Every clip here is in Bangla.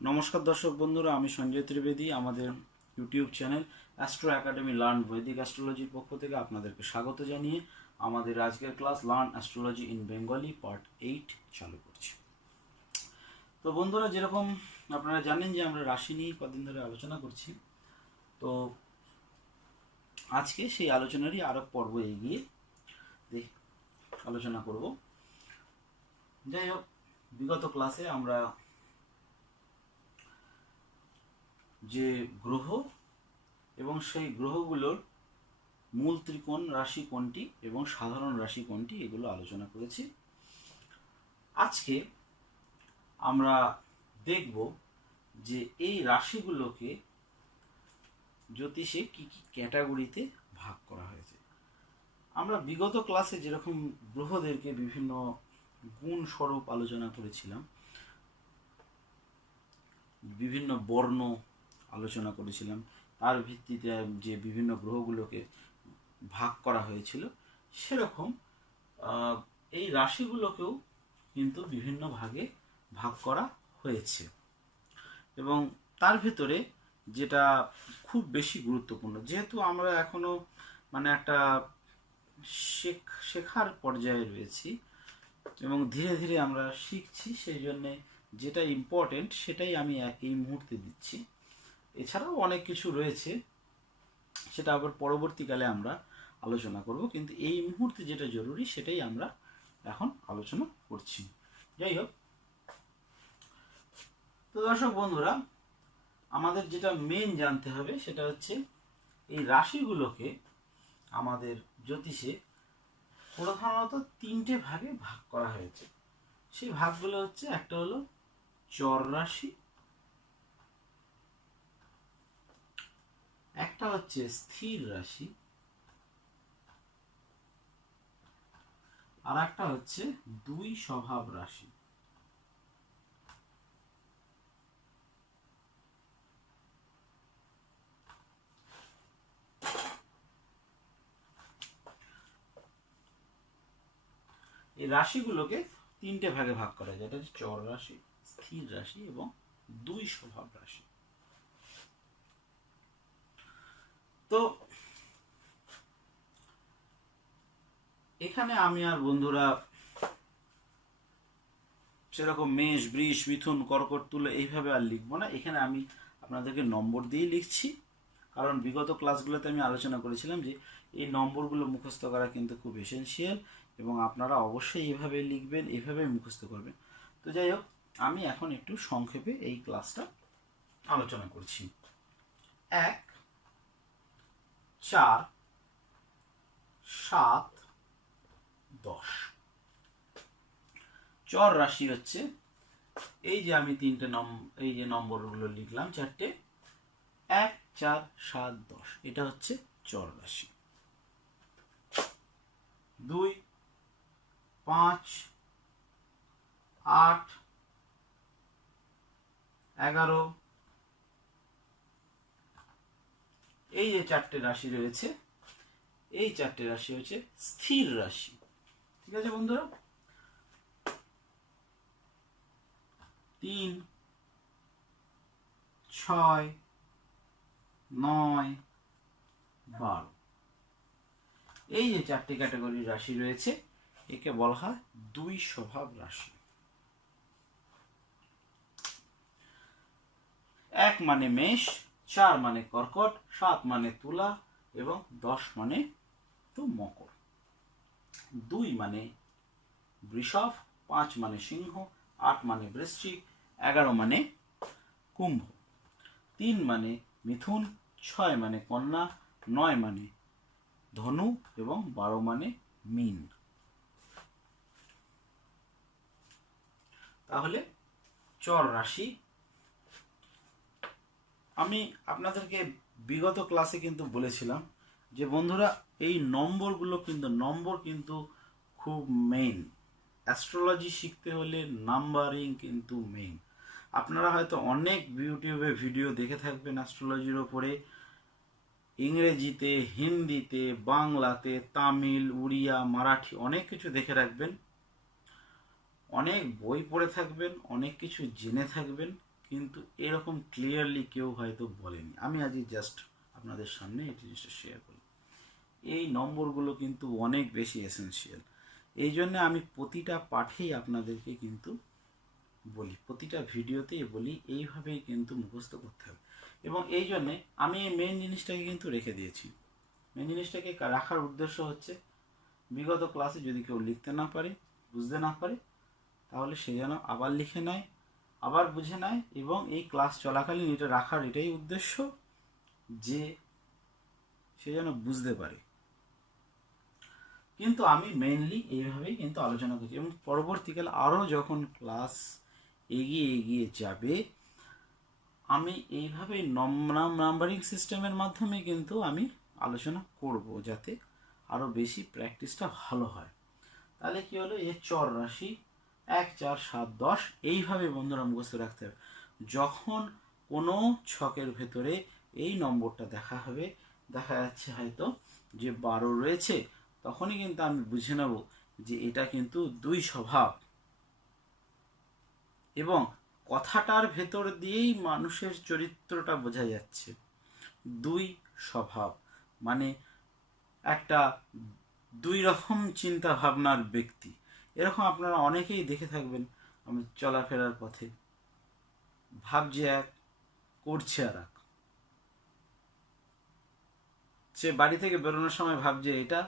নমস্কার দর্শক বন্ধুরা, আমি সঞ্জয় ত্রিবেদী। আমাদের YouTube channel astro academy learn বৈদিক অ্যাস্ট্রোলজির পক্ষ থেকে আপনাদেরকে স্বাগত জানিয়ে আমাদের আজকের class learn astrology in Bengali part 8 চালু করছি। তো বন্ধুরা, যেরকম আপনারা জানেন যে আমরা রাশি নিয়ে কদিন ধরে আলোচনা করছি, তো আজকে সেই আলোচনারই আরো পর্ব এগিয়ে আলোচনা করব। যাই হোক, বিগত ক্লাসে আমরা যে গ্রহ এবং সেই গ্রহগুলোর মূল ত্রিকোণ রাশি কোনটি এবং সাধারণ রাশি কোনটি এগুলো আলোচনা করেছি। আজকে আমরা দেখব যে এই রাশিগুলোকে জ্যোতিষে কি কি ক্যাটাগরিতে ভাগ করা হয়েছে। আমরা বিগত ক্লাসে যেরকম গ্রহদেরকে বিভিন্ন গুণ স্বরূপ আলোচনা করেছিলাম, বিভিন্ন বর্ণ আলোচনা করেছিলাম, তার ভিত্তিতে যে বিভিন্ন গ্রহগুলোকে ভাগ করা হয়েছিল, সেরকম এই রাশিগুলোকেও কিন্তু বিভিন্ন ভাগে ভাগ করা হয়েছে। এবং তার ভিতরে যেটা খুব বেশি গুরুত্বপূর্ণ, যেহেতু আমরা এখনো একটা শেখার পর্যায়ে রয়েছি এবং ধীরে ধীরে আমরা শিখছি, সেই জন্যে যেটা ইম্পর্টেন্ট সেটাই আমি এই মুহূর্তে দিচ্ছি। এছাড়াও অনেক কিছু রয়েছে, সেটা আবার পরবর্তীকালে আমরা আলোচনা করব, কিন্তু এই মুহূর্তে যেটা জরুরি সেটাই আমরা এখন আলোচনা করছি। যাই হোক, তো দর্শক বন্ধুরা, আমাদের যেটা মেন জানতে হবে সেটা হচ্ছে এই রাশিগুলোকে আমাদের জ্যোতিষে প্রধানত তিনটে ভাগে ভাগ করা হয়েছে। সেই ভাগগুলো হচ্ছে, একটা হলো চর রাশি, একটা হচ্ছে স্থির রাশি, আর একটা হচ্ছে দুই স্বভাব রাশি। এই রাশিগুলোকে তিনটে ভাগে ভাগ করা যায়, যেটা হচ্ছে চর রাশি, স্থির রাশি এবং দুই স্বভাব রাশি। তো এখানে আমি আর বন্ধুরা সেরকম মেষ, বৃষ, মিথুন, কর্কট, তুলা এইভাবে আর লিখবো না। এখানে আমি আপনাদেরকে নম্বর দিয়ে লিখছি, কারণ বিগত ক্লাসগুলোতে আমি আলোচনা করেছিলাম যে এই নম্বরগুলো মুখস্থ করা কিন্তু খুব এসেনশিয়াল এবং আপনারা অবশ্যই এইভাবে লিখবেন, এইভাবে মুখস্থ করবেন। তো যাই হোক, আমি এখন একটু সংক্ষেপে এই ক্লাসটা আলোচনা করছি। 1, 4, 7, 10 চর রাশি হচ্ছে এই যে আমি এই যে নম্বরগুলো লিখলাম চারটে, 1, 4, 7, 10, এটা হচ্ছে চর রাশি। 2, 5, 8, 11, এই যে চারটে রাশি রয়েছে, এই চারটে রাশি হচ্ছে স্থির রাশি। ঠিক আছে বন্ধুরা? 3, 6, 9, 12, এই যে চারটি ক্যাটাগরির রাশি রয়েছে, একে বলা হয় দুই স্বভাব রাশি। 1 মানে মেষ, 4 মানে কর্কট, 7 মানে তুলা এবং 10 মানে তো মকর। 2 মানে বৃষভ, 5 মানে সিংহ, 8 মানে বৃশ্চিক, 11 মানে কুম্ভ। 3 মানে মিথুন, 6 মানে কন্যা, 9 মানে ধনু এবং 12 মানে মীন। তাহলে চর রাশি, আমি আপনাদেরকে বিগত ক্লাসে কিন্তু বলেছিলাম যে বন্ধুরা, এই নম্বর কিন্তু খুব মেইন। অ্যাস্ট্রোলজি শিখতে হলে নাম্বারিং কিন্তু মেইন। আপনারা হয়তো অনেক ইউটিউবে ভিডিও দেখে থাকবেন অ্যাস্ট্রোলজির ওপরে, ইংরেজিতে, হিন্দিতে, বাংলাতে, তামিল, উড়িয়া, মারাঠি, অনেক কিছু দেখে রাখবেন, অনেক বই পড়ে থাকবেন, অনেক কিছু জেনে থাকবেন, কিন্তু এরকম ক্লিয়ারলি কেউ হয়তো বলেনি। আমি আজই জাস্ট আপনাদের সামনে এই জিনিসটা শেয়ার করি। এই নম্বরগুলো কিন্তু অনেক বেশি এসেনশিয়াল। এই জন্য আমি প্রতিটা পাঠেই আপনাদেরকে কিন্তু বলি, প্রতিটা ভিডিওতেই বলি এইভাবেই কিন্তু মুখস্থ করতে হবে। এবং এই জন্যে আমি এই মেন জিনিসটাকে কিন্তু রেখে দিয়েছি। মেন জিনিসটাকে রাখার উদ্দেশ্য হচ্ছে বিগত ক্লাসে যদি কেউ লিখতে না পারে, বুঝতে না পারে, তাহলে সে যেন আবার লিখে নেয়, আবার বুঝে নেয়, এবং এই ক্লাস চলাকালীন এটা রাখার এটাই উদ্দেশ্য যে সে যেন বুঝতে পারে। কিন্তু আমি মেইনলি এইভাবেই কিন্তু আলোচনা করছি, এবং পরবর্তীকালে আরও যখন ক্লাস এগিয়ে এগিয়ে যাবে আমি এইভাবেই নাম্বারিং সিস্টেমের মাধ্যমে কিন্তু আমি আলোচনা করব, যাতে আরও বেশি প্র্যাকটিসটা ভালো হয়। তাহলে কি হলো, এই চর রাশি 1, 4, 7, 10 এইভাবে বন্ধুরা মুখস্থ রাখতে হবে। যখন কোনো ছকের ভেতরে এই নম্বরটা দেখা হবে, দেখা যাচ্ছে হয়তো যে 12 রয়েছে, তখনই কিন্তু আমি বুঝে নেব যে এটা কিন্তু 2 স্বভাব। এবং কথাটার ভেতর দিয়েই মানুষের চরিত্রটা বোঝা যাচ্ছে। 2 স্বভাব মানে একটা 2 রকম চিন্তা ভাবনার ব্যক্তি। এরকম আপনারা অনেকেই দেখে থাকবেন আমি চলাফেরার পথে, ভাবছে এক, করছে আর এক। সে বাড়ি থেকে বেরোনোর সময় ভাবছে এটা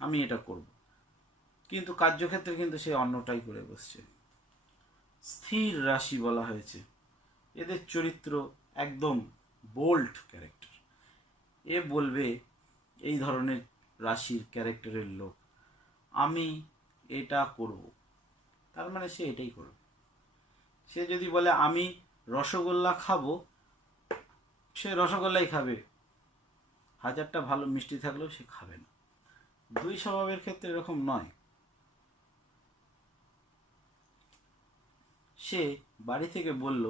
আমি এটা করব, কিন্তু কার্যক্ষেত্রে কিন্তু সে অন্যটাই করে বসছে। স্থির রাশি বলা হয়েছে। এদের চরিত্র একদম বোল্ড ক্যারেক্টার। এ বলবে, এই ধরনের রাশির ক্যারেক্টারের লোক, আমি এটা করব, তার মানে সে এটাই করবে। সে যদি বলে আমি রসগোল্লা খাবো, সে রসগোল্লাই খাবে, 1000টা ভালো মিষ্টি থাকলেও সে খাবে না। 2 স্বভাবের ক্ষেত্রে এরকম নয়। সে বাড়ি থেকে বলল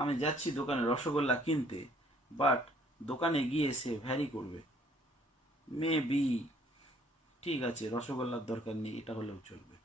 আমি যাচ্ছি দোকানে রসগোল্লা কিনতে, বাট দোকানে গিয়ে সে ভ্যারি করবে, মেবি ঠিক আছে রসগোল্লার দরকার নেই, এটা হলেও চলবে।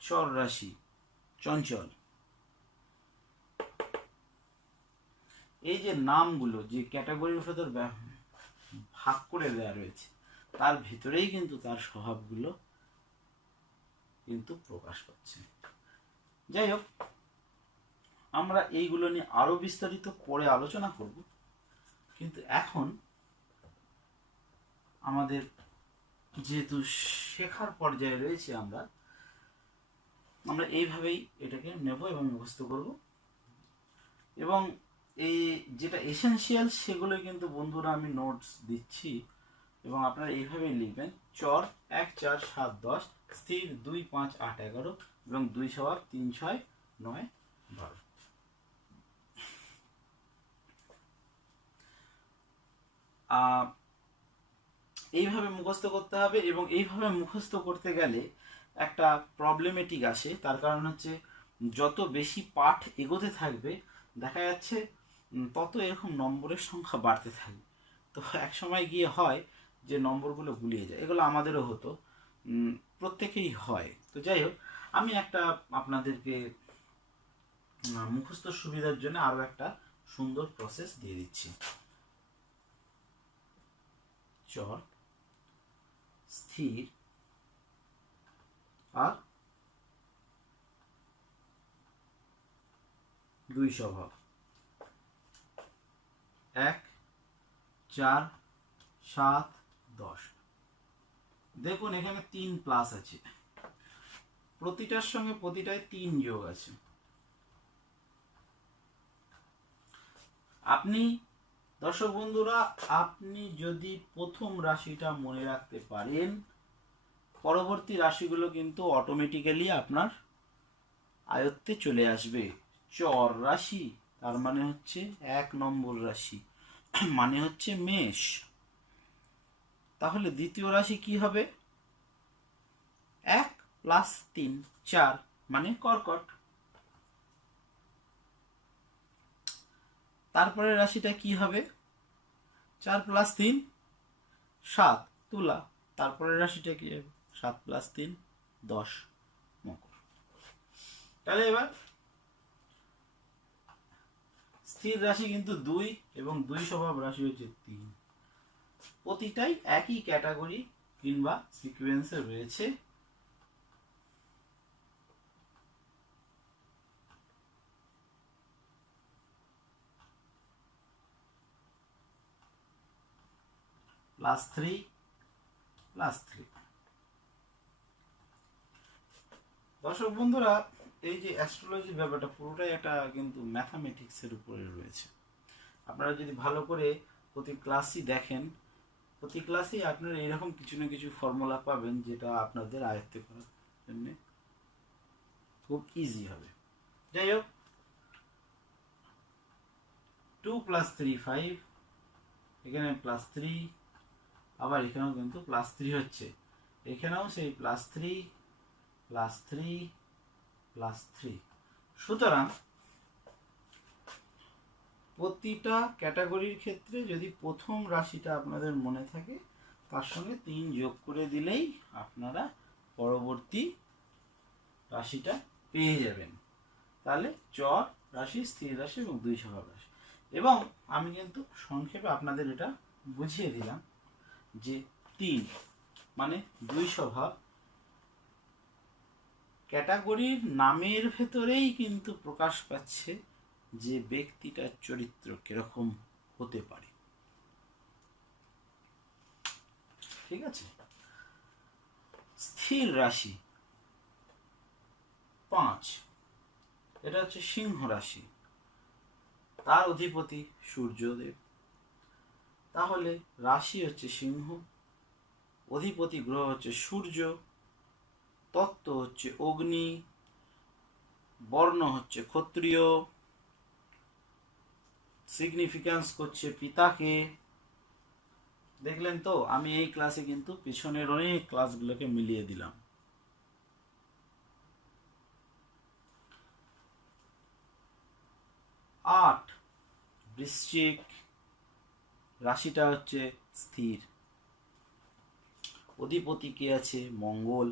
চর রাশি চঞ্চল। এই যে নামগুলো যে ক্যাটাগরির ভেতর ভাগ করে দেওয়া রয়েছে, তার ভিতরেই কিন্তু তার স্বভাবগুলো কিন্তু প্রকাশ পাচ্ছে। যাই হোক, আমরা এইগুলো নিয়ে আরো বিস্তারিত পরে আলোচনা করব, কিন্তু এখন আমাদের যেহেতু শেখার পর্যায়ে রয়েছে, আমরা এইভাবেই এটাকে নেব এবং মুখস্থ করব। এবং এই যেটা এসেনশিয়াল সেগুলো কিন্তু বন্ধুরা আমি নোটস দিচ্ছি, এবং আপনারা এইভাবেই লিখবেন। চর 1, 4, 7, 10, স্থির 2, 5, 8, 11, এবং 2 স্বভাব 3, 6, 9, 12। এইভাবে মুখস্থ করতে হবে। এবং এইভাবে মুখস্থ করতে গেলে একটা প্রবলেমেটিক আসে, তার কারণ হচ্ছে যত বেশি পাঠ এগোতে থাকবে দেখা যাচ্ছে তত এরকম নম্বরের সংখ্যা বাড়তে থাকবে। তো এক সময় গিয়ে হয় যে নম্বরগুলো গুলিয়ে যায়। এগুলো আমাদেরও হতো, প্রত্যেকেই হয়। তো যাই হোক, আমি একটা আপনাদেরকে মুখস্থ সুবিধার জন্য আরো একটা সুন্দর প্রসেস দিয়ে দিচ্ছি। চর, স্থির আর 2 স্বভাব। 1, 4, 7, 10। দেখুন এখানে 3 প্লাস আছে, প্রতিটার সঙ্গে প্রতিটায় 3 যোগ আছে। আপনি দর্শক বন্ধুরা, আপনি যদি প্রথম রাশিটা মনে রাখতে পারেন, পরবর্তী রাশিগুলো কিন্তু অটোমেটিক্যালি আপনার আয়ত্তে চলে আসবে। চর রাশি তার মানে হচ্ছে 1 নম্বর রাশি, মানে হচ্ছে মেষ। তাহলে দ্বিতীয় রাশি কি হবে? 1 + 3 4, মানে কর্কট। তারপরে রাশিটা কি হবে? 4 + 3 7, তুলা। তারপরে রাশিটা কি হবে? 7 + 3 10, মকর। তাহলে এবার স্থির রাশি কিন্তু 2 এবং 2 স্বভাব রাশি হচ্ছে 3। প্রতিটাই একই ক্যাটাগরি কিংবা সিকোয়েন্সে রয়েছে। +3 +3। দর্শক বন্ধুরা, এই যে অ্যাস্ট্রোলজির ব্যাপারটা পুরোটাই একটা কিন্তু ম্যাথামেটিক্সের উপরে রয়েছে। আপনারা যদি ভালো করে প্রতি ক্লাসই দেখেন, প্রতি ক্লাসেই আপনারা এরকম কিছু না কিছু ফর্মুলা পাবেন, যেটা আপনাদের আয়ত্ত করার জন্য খুব ইজি হবে। যাই হোক, 2 + 3 5, এখানে +3, আবার এখানেও কিন্তু +3 হচ্ছে, এখানেও সেই +3 +3 +3। সুতরাং প্রতিটা ক্যাটাগরির ক্ষেত্রে যদি প্রথম রাশিটা আপনাদের মনে থাকে, তার সঙ্গে 3 যোগ করে দিলেই আপনারা পরবর্তী রাশিটা পেয়ে যাবেন। তাহলে চর রাশি, স্থির রাশি এবং 2 স্বভাব রাশি। এবং আমি কিন্তু সংক্ষেপে আপনাদের এটা বুঝিয়ে দিলাম যে 3 মানে 2 স্বভাব ক্যাটাগরির নামের ভেতরেই কিন্তু প্রকাশ পাচ্ছে যে ব্যক্তিটার চরিত্র কিরকম হতে পারে। ঠিক আছে। স্থির রাশি 5, এটা হচ্ছে সিংহ রাশি, তার অধিপতি সূর্যদেব। তাহলে রাশি হচ্ছে সিংহ, অধিপতি গ্রহ হচ্ছে সূর্য, তত্ত্ব হচ্ছে অগ্নি, বর্ণ হচ্ছে ক্ষত্রিয়, সিগনিফিক্যান্স করছে পিতাকে। দেখলেন তো, আমি এই ক্লাসে কিন্তু পিছনের অনেক ক্লাসগুলোকে মিলিয়ে দিলাম। আট, বৃশ্চিক, রাশিটা হচ্ছে স্থির, অধিপতি কে আছে মঙ্গল,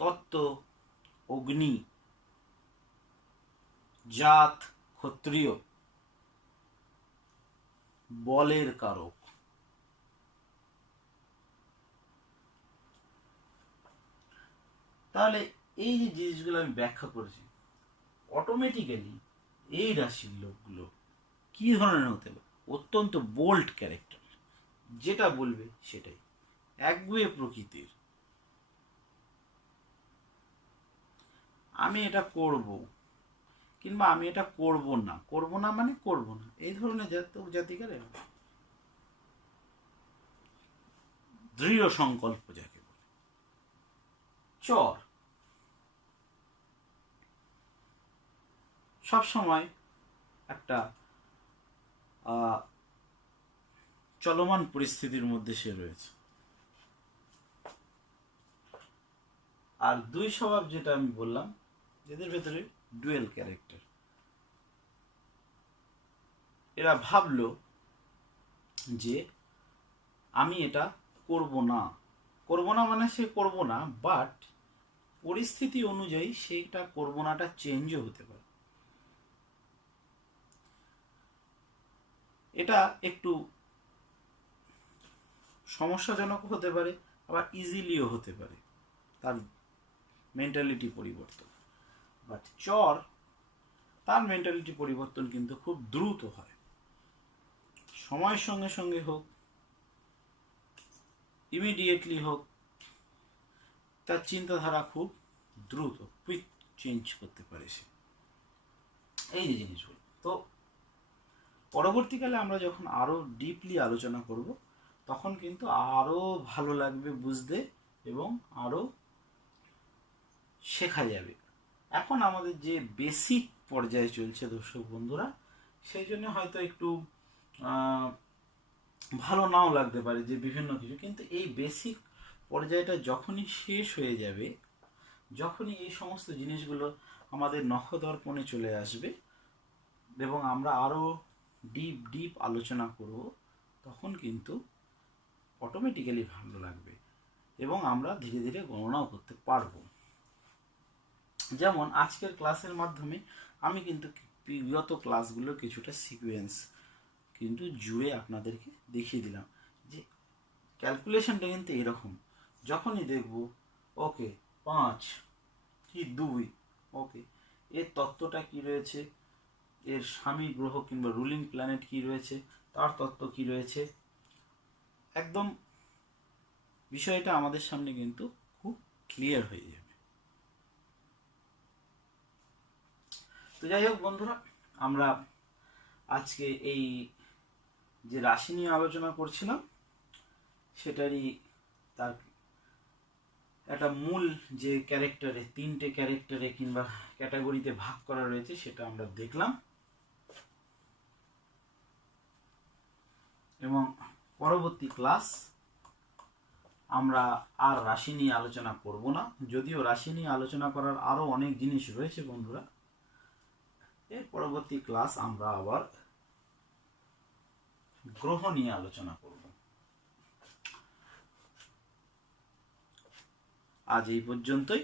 তত্ত্ব অগ্নি, জাত ক্ষত্রিয়, বলের কারক। তাহলে এই যে জিনিসগুলো আমি ব্যাখ্যা করেছি, অটোমেটিক্যালি এই রাশির লোকগুলো কি ধরনের হতে পারে? অত্যন্ত বোল্ড ক্যারেক্টার, যেটা বলবে সেটাই, একগুঁয়ে প্রকৃতির। আমি এটা করব কিংবা আমি এটা করব না, করব না মানে করব না, এই ধরনের জাতিকার দৃঢ় সংকল্প যাকে বলে। চর সবসময় একটা চলমান পরিস্থিতির মধ্যে সে রয়েছে। আর 2 স্বভাব যেটা আমি বললাম, এদের ভেতরে ডুয়েল ক্যারেক্টার। এরা ভাবলো যে আমি এটা করব না, করব না মানে সে করব না, বাট পরিস্থিতি অনুযায়ী সেটা করব নাটা চেঞ্জও হতে পারে। এটা একটু সমস্যাজনক হতে পারে, আবার ইজিলিও হতে পারে, তার মেন্টালিটি পরিবর্তন। বাট চর, তার মেন্টালিটি পরিবর্তন কিন্তু খুব দ্রুত হয়, সময়ের সঙ্গে সঙ্গে হোক, ইমিডিয়েটলি হোক, তার চিন্তাধারা খুব দ্রুত কুইক চেঞ্জ করতে পারে সে। এই যে জিনিসগুলো, তো পরবর্তীকালে আমরা যখন আরো ডিপলি আলোচনা করব, তখন কিন্তু আরো ভালো লাগবে বুঝতে এবং আরো শেখা যাবে। এখন আমাদের যে বেসিক পর্যায়ে চলছে দর্শক বন্ধুরা, সেই জন্য হয়তো একটু ভালো নাও লাগতে পারে যে বিভিন্ন কিছু, কিন্তু এই বেসিক পর্যায়টা যখনই শেষ হয়ে যাবে, যখনই এই সমস্ত জিনিসগুলো আমাদের নখদর্পণে চলে আসবে এবং আমরা আরো ডিপ আলোচনা করব, তখন কিন্তু অটোমেটিক্যালি ভালো লাগবে এবং আমরা ধীরে ধীরে গণনাও করতে পারবো। যেমন আজকের ক্লাসের মাধ্যমে আমি কিন্তু বিগত ক্লাসগুলোর কিছুটা সিকোয়েন্স কিন্তু জুড়ে আপনাদেরকে দেখিয়ে দিলাম যে ক্যালকুলেশনটা কিন্তু এরকম। যখনই দেখব ওকে 5 কি 2, ওকে এর তত্ত্বটা কি রয়েছে, এর স্বামী গ্রহ কিংবা রুলিং প্ল্যানেট কি রয়েছে, তার তত্ত্ব কি রয়েছে, একদম বিষয়টা আমাদের সামনে কিন্তু খুব ক্লিয়ার হয়ে যাবে। তো যাই হোক বন্ধুরা, আমরা আজকে এই যে রাশি নিয়ে আলোচনা করছিলাম সেটারই তার একটা মূল যে ক্যারেক্টারে 3টে ক্যারেক্টারে কিংবা ক্যাটাগরিতে ভাগ করা রয়েছে সেটা আমরা দেখলাম। এবং পরবর্তী ক্লাস আমরা আর রাশি নিয়ে আলোচনা করব না, যদিও রাশি নিয়ে আলোচনা করার আরো অনেক জিনিস রয়েছে বন্ধুরা। এর পরবর্তী ক্লাস আমরা আবার গ্রহ নিয়ে আলোচনা করব। আজ এই পর্যন্তই।